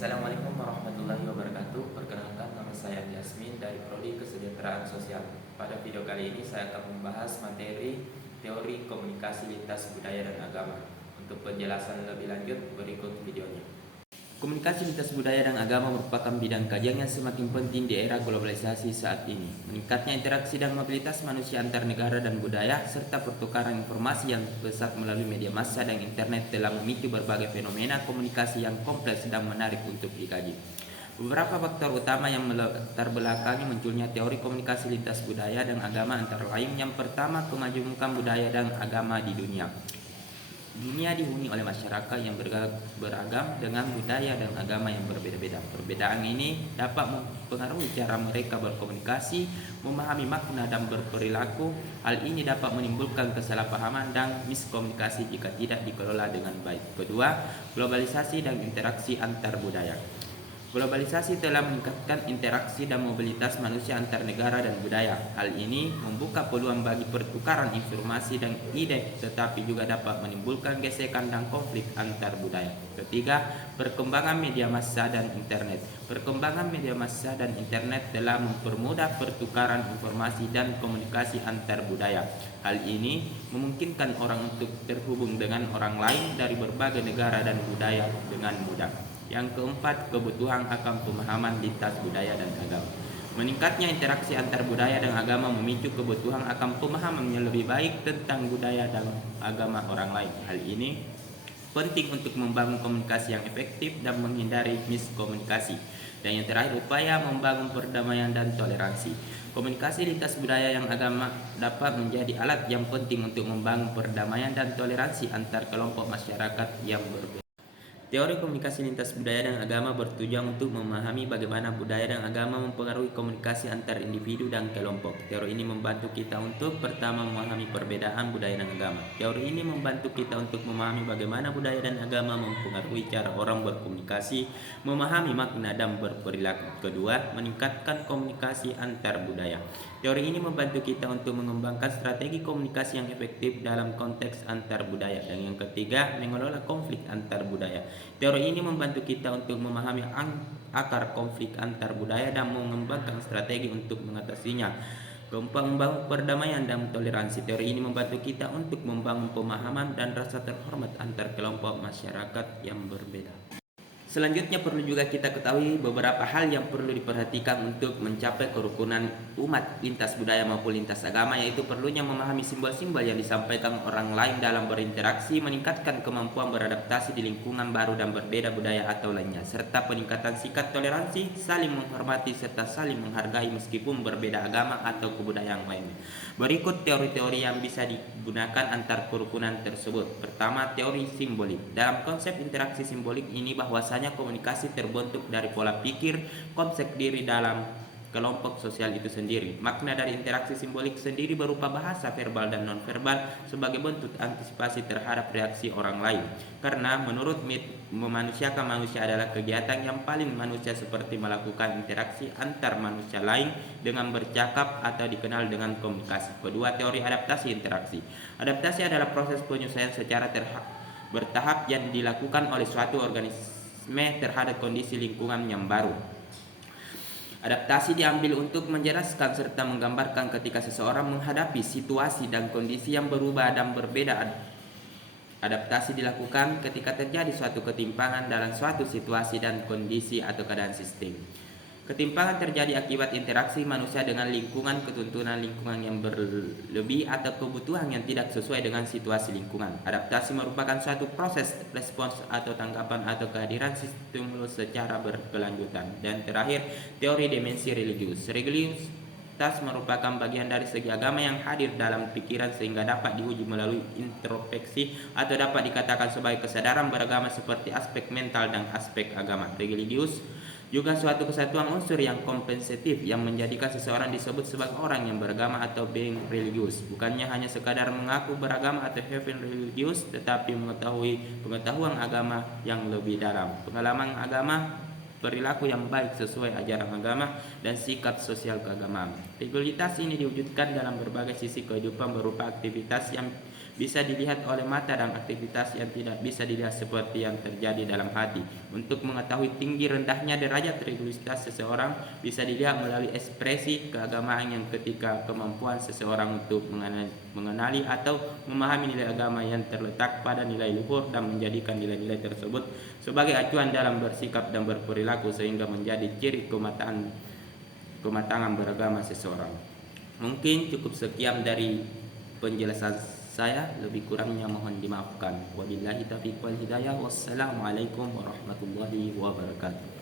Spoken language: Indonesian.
Assalamualaikum warahmatullahi wabarakatuh. Perkenalkan, nama saya Yasmin dari Prodi Kesejahteraan Sosial. Pada video kali ini saya akan membahas materi teori komunikasi lintas budaya dan agama. Untuk penjelasan lebih lanjut, berikut videonya. Komunikasi lintas budaya dan agama merupakan bidang kajian yang semakin penting di era globalisasi saat ini. Meningkatnya interaksi dan mobilitas manusia antar negara dan budaya, serta pertukaran informasi yang pesat melalui media massa dan internet telah memicu berbagai fenomena komunikasi yang kompleks dan menarik untuk dikaji. Beberapa faktor utama yang melatar belakangi munculnya teori komunikasi lintas budaya dan agama antara lain: yang pertama, kemajuan budaya dan agama di dunia. Dunia dihuni oleh masyarakat yang beragam dengan budaya dan agama yang berbeda-beda. Perbedaan ini dapat mempengaruhi cara mereka berkomunikasi, memahami makna dan berperilaku. Hal ini dapat menimbulkan kesalahpahaman dan miskomunikasi jika tidak dikelola dengan baik. Kedua, globalisasi dan interaksi antar budaya. Globalisasi telah meningkatkan interaksi dan mobilitas manusia antar negara dan budaya. Hal ini membuka peluang bagi pertukaran informasi dan ide, tetapi juga dapat menimbulkan gesekan dan konflik antar budaya. Ketiga, perkembangan media massa dan internet. Perkembangan media massa dan internet telah mempermudah pertukaran informasi dan komunikasi antar budaya. Hal ini memungkinkan orang untuk terhubung dengan orang lain dari berbagai negara dan budaya dengan mudah. Yang keempat, kebutuhan akan pemahaman lintas budaya dan agama. Meningkatnya interaksi antar budaya dan agama memicu kebutuhan akan pemahaman yang lebih baik tentang budaya dan agama orang lain. Hal ini penting untuk membangun komunikasi yang efektif dan menghindari miskomunikasi. Dan yang terakhir, upaya membangun perdamaian dan toleransi. Komunikasi lintas budaya yang agama dapat menjadi alat yang penting untuk membangun perdamaian dan toleransi antar kelompok masyarakat yang berbeda. Teori komunikasi lintas budaya dan agama bertujuan untuk memahami bagaimana budaya dan agama mempengaruhi komunikasi antar individu dan kelompok. Teori ini membantu kita untuk pertama memahami perbedaan budaya dan agama. Teori ini membantu kita untuk memahami bagaimana budaya dan agama mempengaruhi cara orang berkomunikasi, memahami makna dan berperilaku. Kedua, meningkatkan komunikasi antar budaya. Teori ini membantu kita untuk mengembangkan strategi komunikasi yang efektif dalam konteks antar budaya. Dan yang ketiga, mengelola konflik antar budaya. Teori ini membantu kita untuk memahami akar konflik antar budaya dan mengembangkan strategi untuk mengatasinya. Keempat, membangun perdamaian dan toleransi. Teori ini membantu kita untuk membangun pemahaman dan rasa terhormat antar kelompok masyarakat yang berbeda. Selanjutnya perlu juga kita ketahui beberapa hal yang perlu diperhatikan untuk mencapai kerukunan umat lintas budaya maupun lintas agama, yaitu perlunya memahami simbol-simbol yang disampaikan orang lain dalam berinteraksi, meningkatkan kemampuan beradaptasi di lingkungan baru dan berbeda budaya atau lainnya, serta peningkatan sikap toleransi, saling menghormati serta saling menghargai meskipun berbeda agama atau kebudayaan lainnya. Berikut teori-teori yang bisa digunakan antar kerukunan tersebut. Pertama, teori simbolik. Dalam konsep interaksi simbolik ini bahwasanya komunikasi terbentuk dari pola pikir, konsep diri dalam kelompok sosial itu sendiri. Makna dari interaksi simbolik sendiri berupa bahasa verbal dan nonverbal sebagai bentuk antisipasi terhadap reaksi orang lain. Karena menurut memanusiakan manusia adalah kegiatan yang paling manusia, seperti melakukan interaksi antar manusia lain dengan bercakap atau dikenal dengan komunikasi. Kedua, teori adaptasi interaksi. Adaptasi adalah proses penyesuaian secara bertahap yang dilakukan oleh suatu organisme terhadap kondisi lingkungan yang baru. Adaptasi diambil untuk menjelaskan serta menggambarkan ketika seseorang menghadapi situasi dan kondisi yang berubah dan berbeda. Adaptasi dilakukan ketika terjadi suatu ketimpangan dalam suatu situasi dan kondisi atau keadaan sistem. Ketimpangan terjadi akibat interaksi manusia dengan lingkungan, ketuntunan lingkungan yang berlebih atau kebutuhan yang tidak sesuai dengan situasi lingkungan. Adaptasi merupakan suatu proses respons atau tanggapan atau kehadiran stimulus secara berkelanjutan. Dan terakhir, teori dimensi religius. Religiusitas merupakan bagian dari segi agama yang hadir dalam pikiran sehingga dapat diuji melalui introspeksi atau dapat dikatakan sebagai kesadaran beragama seperti aspek mental dan aspek agama. Religius juga suatu kesatuan unsur yang kompensatif yang menjadikan seseorang disebut sebagai orang yang beragama atau being religius. Bukannya hanya sekadar mengaku beragama atau having religius, tetapi mengetahui pengetahuan agama yang lebih dalam, pengalaman agama, perilaku yang baik sesuai ajaran agama, dan sikap sosial keagamaan. Religiusitas ini diwujudkan dalam berbagai sisi kehidupan berupa aktivitas yang bisa dilihat oleh mata dan aktivitas yang tidak bisa dilihat seperti yang terjadi dalam hati. Untuk mengetahui tinggi rendahnya derajat religiusitas seseorang bisa dilihat melalui ekspresi keagamaan yang ketika kemampuan seseorang untuk mengenali atau memahami nilai agama yang terletak pada nilai luhur dan menjadikan nilai-nilai tersebut sebagai acuan dalam bersikap dan berperilaku sehingga menjadi ciri kematangan beragama seseorang. Mungkin cukup sekian dari penjelasan saya, lebih kurangnya mohon dimaafkan. Wabillahi taufiq wal hidayah. Wassalamualaikum warahmatullahi wabarakatuh.